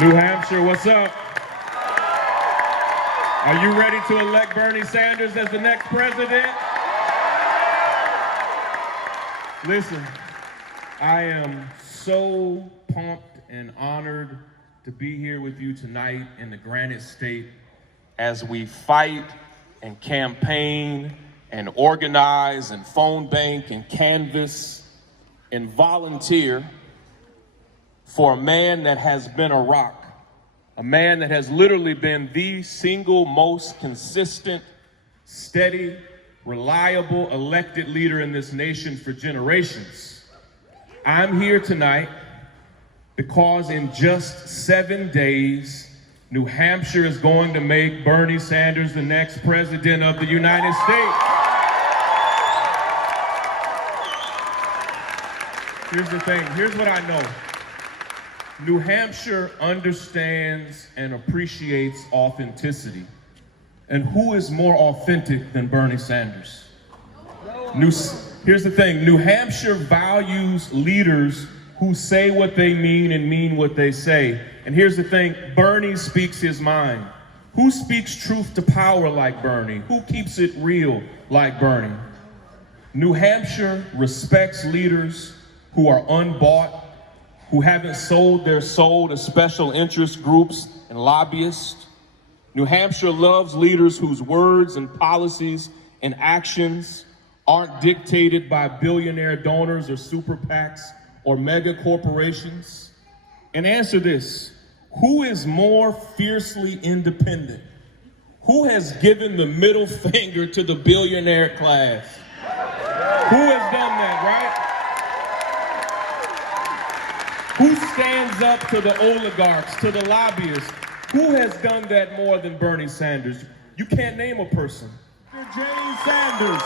New Hampshire, what's up? Are you ready to elect Bernie Sanders as the next president? Listen, I am so pumped and honored to be here with you tonight in the Granite State as we fight and campaign and organize and phone bank and canvass and volunteer for a man that has been a rock, a man that has literally been the single most consistent, steady, reliable elected leader in this nation for generations. I'm here tonight because in just 7 days, New Hampshire is going to make Bernie Sanders the next president of the United States. Here's the thing, here's what I know. New Hampshire understands and appreciates authenticity. And who is more authentic than Bernie Sanders? Here's the thing, New Hampshire values leaders who say what they mean and mean what they say. And here's the thing, Bernie speaks his mind. Who speaks truth to power like Bernie? Who keeps it real like Bernie? New Hampshire respects leaders who are unbought, who haven't sold their soul to special interest groups and lobbyists. New Hampshire loves leaders whose words and policies and actions aren't dictated by billionaire donors or super PACs or mega corporations. And answer this, who is more fiercely independent? Who has given the middle finger to the billionaire class? Who has done that, right? Who stands up to the oligarchs, to the lobbyists? Who has done that more than Bernie Sanders? You can't name a person. Jane Sanders.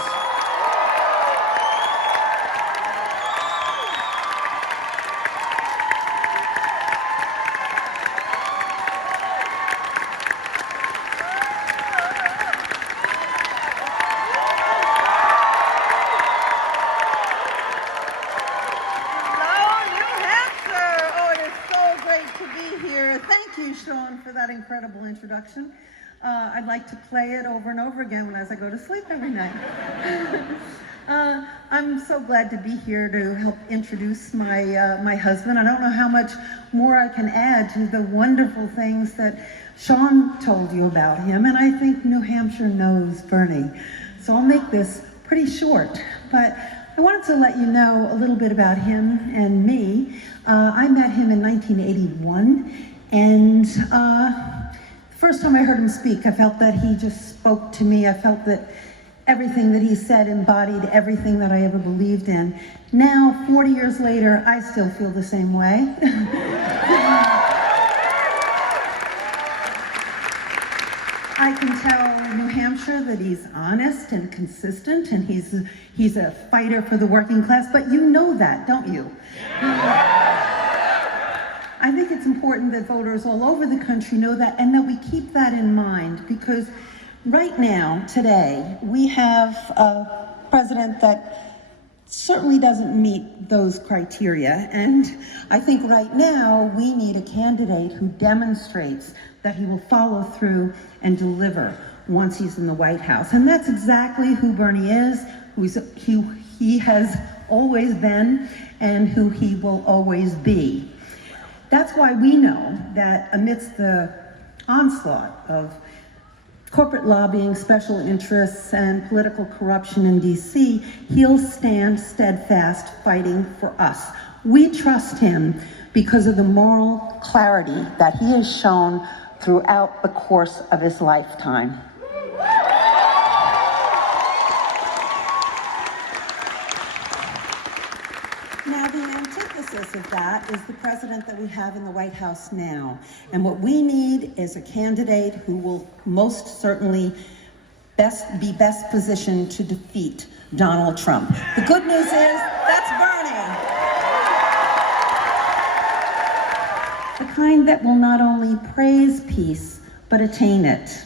For that incredible introduction. I'd like to play it over and over again as I go to sleep every night. I'm so glad to be here to help introduce my husband. I don't know how much more I can add to the wonderful things that Sean told you about him, and I think New Hampshire knows Bernie. So I'll make this pretty short, but I wanted to let you know a little bit about him and me. I met him in 1981. And first time I heard him speak, I felt that he just spoke to me. I felt that everything that he said embodied everything that I ever believed in. Now, 40 years later, I still feel the same way. I can tell New Hampshire that he's honest and consistent, and he's a fighter for the working class, but you know that, don't you? I think it's important that voters all over the country know that and that we keep that in mind, because right now, today, we have a president that certainly doesn't meet those criteria. And I think right now we need a candidate who demonstrates that he will follow through and deliver once he's in the White House. And that's exactly who Bernie is, who he has always been, and who he will always be. That's why we know that amidst the onslaught of corporate lobbying, special interests, and political corruption in DC, he'll stand steadfast fighting for us. We trust him because of the moral clarity that he has shown throughout the course of his lifetime. Now, the antithesis of that is the president that we have in the White House now. And what we need is a candidate who will most certainly be best positioned to defeat Donald Trump. The good news is, that's Bernie. The kind that will not only praise peace, but attain it.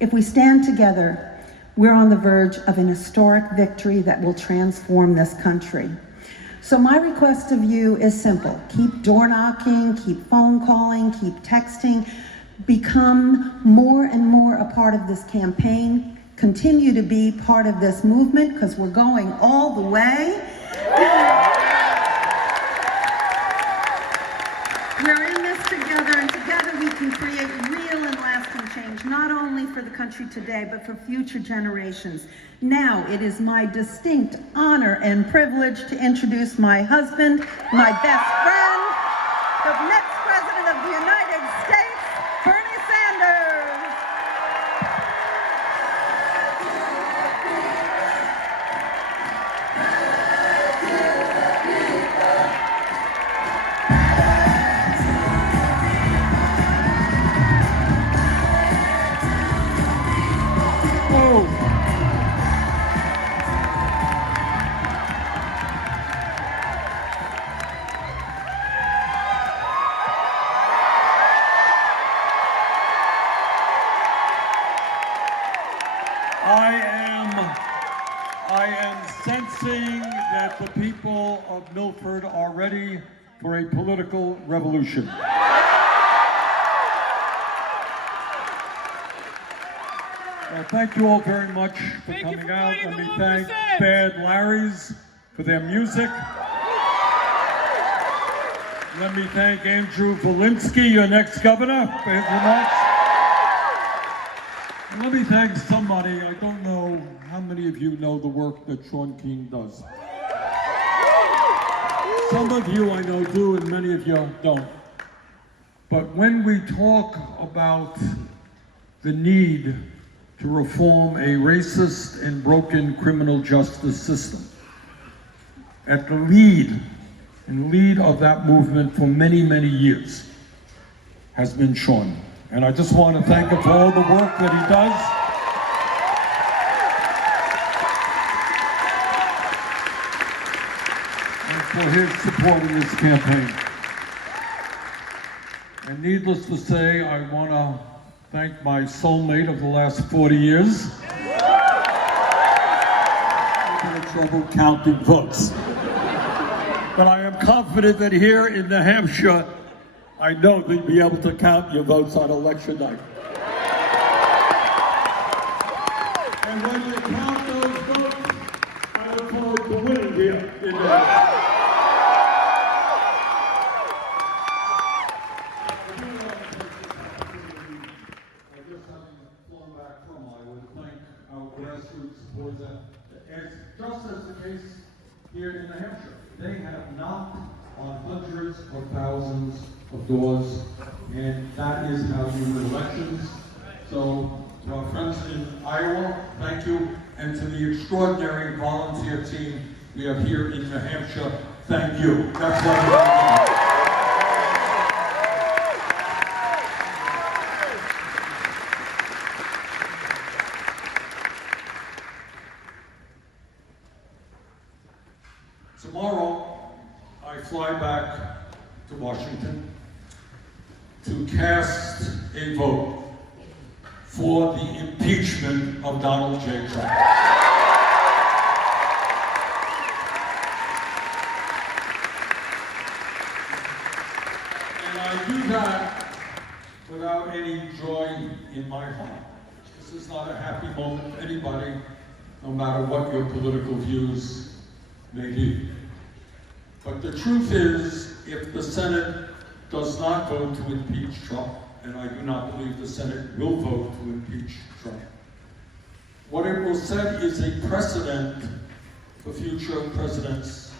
If we stand together, we're on the verge of an historic victory that will transform this country. So my request of you is simple. Keep door knocking, keep phone calling, keep texting. Become more and more a part of this campaign. Continue to be part of this movement because we're going all the way. We're in this together, and together we can create real and lasting change, not only for the country today, but for future generations. Now, it is my distinct honor and privilege to introduce my husband, my best friend, the next President of the United States, Bernie Sanders. I am sensing that the people of Milford are ready for a political revolution. Well, thank you all very much for coming out. Let me thank Bad Larry's for their music. Let me thank Andrew Volinsky, your next governor, for his remarks. And let me thank somebody. I don't know how many of you know the work that Sean Keane does. Some of you I know do, and many of you don't. But when we talk about the need to reform a racist and broken criminal justice system, at the lead of that movement for many, many years has been Sean. And I just want to thank him for all the work that he does. And for his support in this campaign. And needless to say, I want to thank my soulmate of the last 40 years. I'm having trouble counting votes. But I am confident that here in New Hampshire, I know that you'll be able to count your votes on election night. And when you count those votes, I look forward to winning here in New Hampshire. Just as the case here in New Hampshire. They have knocked on hundreds of thousands of doors, and that is how you win elections. So, to our friends in Iowa, thank you, and to the extraordinary volunteer team we have here in New Hampshire, thank you. That's what I'm doing. Tomorrow, I fly back to Washington to cast a vote for the impeachment of Donald J. Trump. And I do that without any joy in my heart. This is not a happy moment for anybody, no matter what your political views may be. But the truth is, if the Senate does not vote to impeach Trump, and I do not believe the Senate will vote to impeach Trump, what it will set is a precedent for future presidents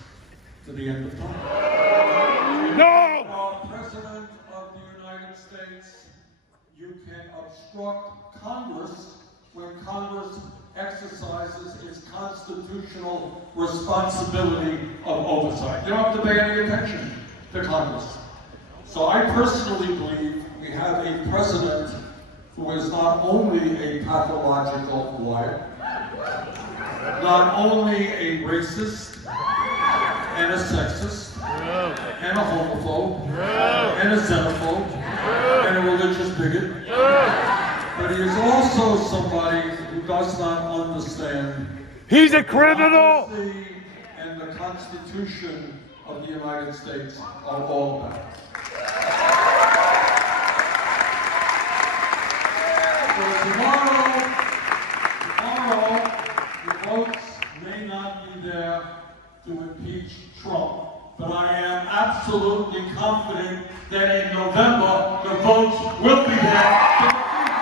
to the end of time. No! President of the United States, you can obstruct Congress when Congress exercises its constitutional responsibility of oversight. You don't have to pay any attention to Congress. So I personally believe we have a president who is not only a pathological liar, not only a racist and a sexist, and a homophobe, and a xenophobe, and a religious bigot, but he is also somebody who does not understand. He's a criminal! And the Constitution of the United States are all about. So tomorrow, the votes may not be there to impeach Trump, but I am absolutely confident that in November, the votes will be there to defeat him.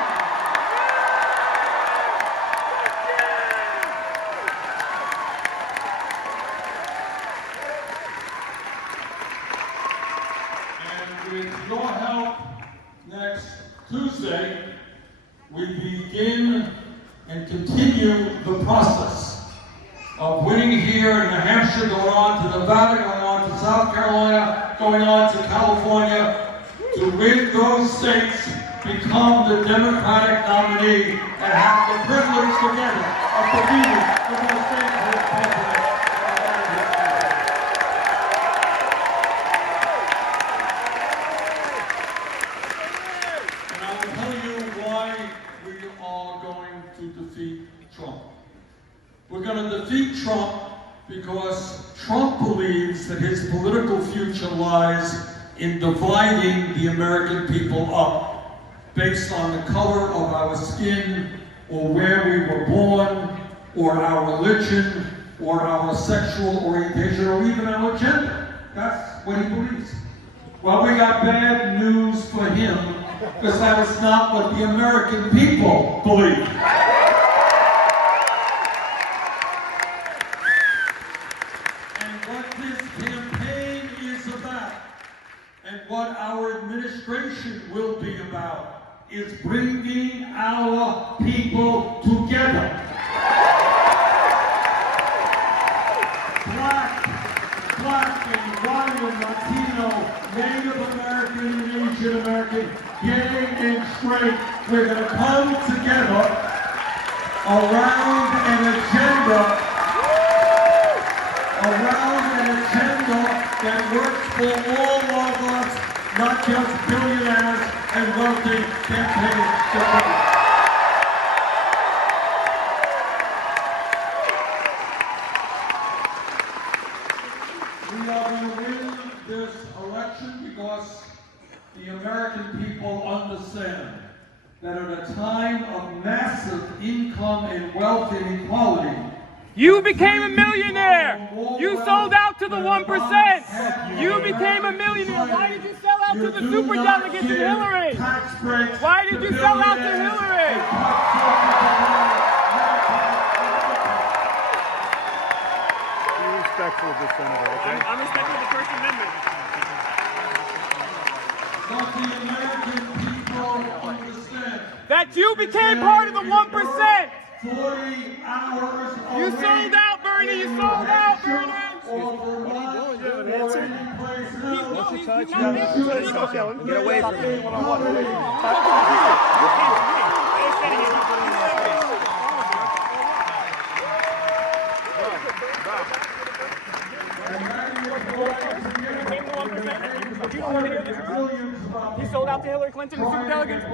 With your help, next Tuesday, we begin and continue the process of winning here in New Hampshire, going on to Nevada, going on to South Carolina, going on to California, to win those states, become the Democratic nominee, and have the privilege together of defeating the most dangerous president. We're going to defeat Trump because Trump believes that his political future lies in dividing the American people up based on the color of our skin, or where we were born, or our religion, or our sexual orientation, or even our gender. That's what he believes. Well, we got bad news for him, because that is not what the American people believe. And what our administration will be about is bringing our people together. Black and white and Latino, Native American and Asian American, gay and straight, we're going to come together around an agenda that works for all of us, not just billionaires and wealthy campaign supporters. We are going to win this election because the American people understand that at a time of massive income and wealth inequality, you became a millionaire. You sold out to the 1%. You became a millionaire. Why did you sell out to the superdelegates and Hillary? Why did you sell out to Hillary? Be respectful of the Senator, okay? I'm respectful of the First Amendment. But the American people understand that you became part of the 1%. 40 hours you sold out, Bernie. You sold out, Bernie. Get away from me. He sold out to Hillary Clinton and superdelegates.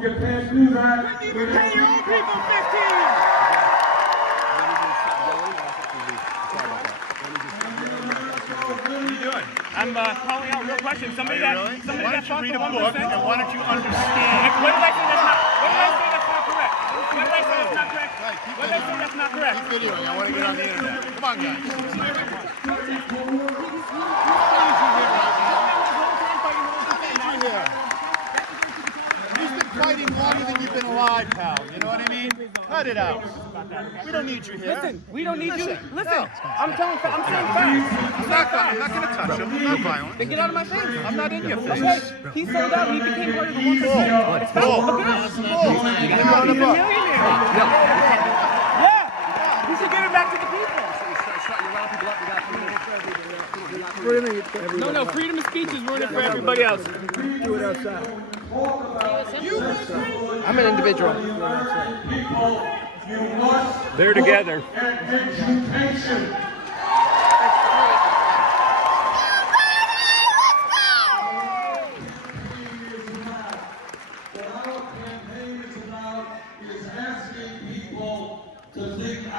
You can't do that. You pay your own people 15. I'm calling out real questions. Somebody that Why don't you read a book and 1%. why don't you understand? What did I say that's not? What did I say that's not correct? What did I say that's not correct? What did I say that's not correct? Keep videoing. I want to get on the internet. Come on, guys. You've been fighting longer than you've been alive, pal. You know what I mean? Cut it out. We don't need you here. Listen, we don't need you. Listen, No. I'm saying facts. I'm not going to touch you. I'm not violent. Then get out of my face. I'm not in your face. Okay, he sold out. He became part of the 1%. It's facts. Bull. Look it up. Bull. You can go in the He's a book. millionaire. Yeah. We should give it back to the people. No, freedom of speech is ruining for everybody else. I'm an individual. They're together. Education.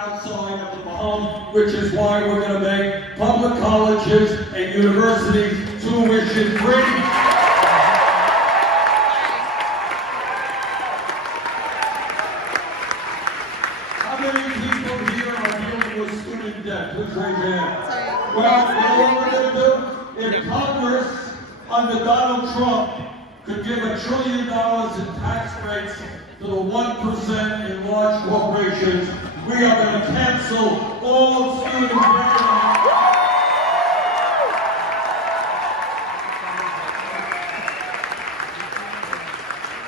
outside of the Bahamas. which is why we're going to make public colleges and universities tuition free. How many people here are dealing with student debt? Please raise your hand. Well, you know what we're going to do? If Congress, under Donald Trump, could give $1 trillion in tax breaks to the 1% in large corporations, we are going to cancel all student debt.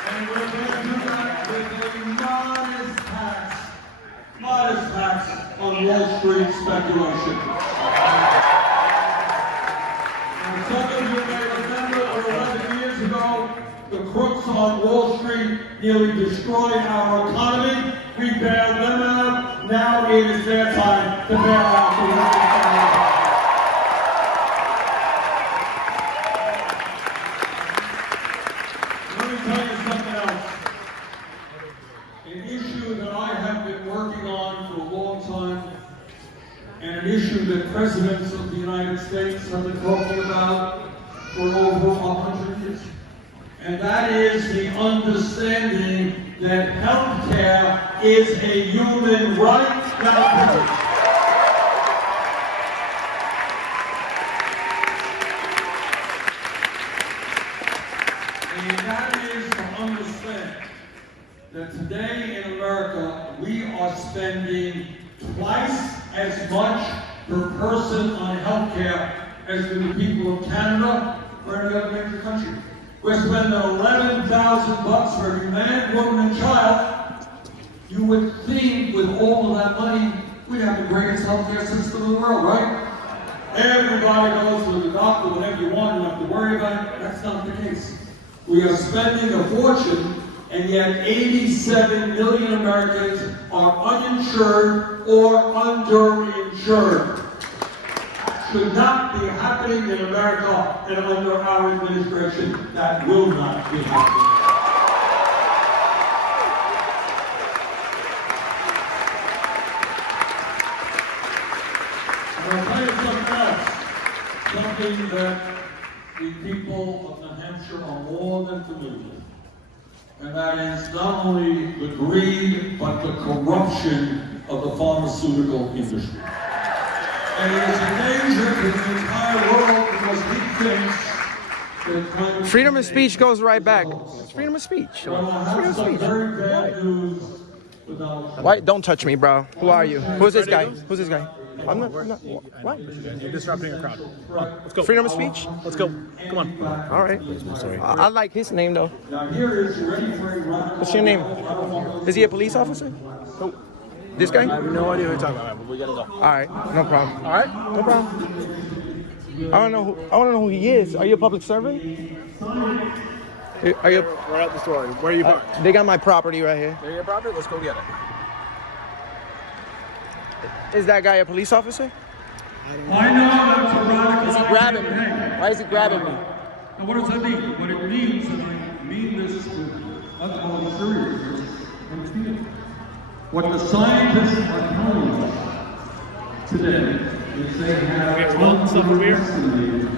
And we're going to do that with a modest tax on Wall Street speculation. And some of you may remember that 11 years ago, the crooks on Wall Street nearly destroyed our economy. We bailed them out. Now it is their time to bail out the working family. Let me tell you something else. An issue that I have been working on for a long time, and an issue that presidents of the United States have been talking about for over 100 years. And that is the understanding that health care is a human right. And that is to understand that today in America, we are spending twice as much per person on health care as do the people of Canada or any other major country. We're spending $11,000 for every man, woman, and child. You would think with all of that money, we'd have the greatest healthcare system in the world, right? Everybody goes to the doctor whenever you want, you don't have to worry about it. That's not the case. We are spending a fortune, and yet 87 million Americans are uninsured or underinsured. Should not be happening in America, and under our administration, that will not be happening. And I'll tell you something else, something that the people of New Hampshire are more than familiar with, and that is not only the greed, but the corruption of the pharmaceutical industry. And it is a danger to the entire world because he thinks that Freedom of speech goes right back. It's freedom of speech. Well, I have Freedom of some speech. very bad news without Why? Don't touch me, bro. Who are you? Who's this guy? Who's this guy? I'm not. What? You're disrupting a crowd. Let's go. Freedom of speech? Let's go. Come on. All right. I like his name though. Now here is ready for a radical. What's your name? Is he a police officer? This guy? I have no idea what you're talking about, but we gotta go. All right. No problem. All right? No problem. I don't know. I want to know who he is. Are you a public servant? Are you? We're at the store. Where are you parked? They got my property right here. There your property? Let's go get it. Is that guy a police officer? I know that's a radical. Is he grabbing me? Why is he grabbing me? Now what does that mean? What it means, and I mean this with utmost seriousness and feeling. What the scientists are telling us today is they have underestimated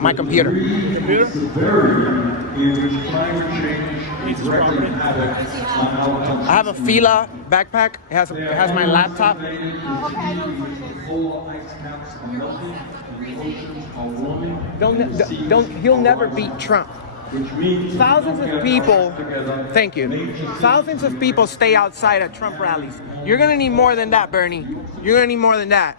My computer. the severity in which climate change is wreaking havoc on our country. I have a Fila backpack. It has my laptop. He'll never beat Trump. Thousands of people, thank you. Thousands of people stay outside at Trump rallies. You're gonna need more than that, Bernie. You're gonna need more than that.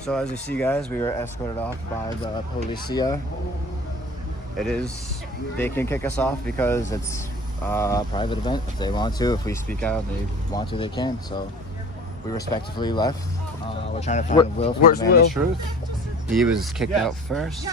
So as you see, guys, we were escorted off by the policia. They can kick us off because it's a private event. If they want to, if we speak out, they want to, they can. So we respectfully left. We're trying to find Will for the man of truth. He was kicked out first.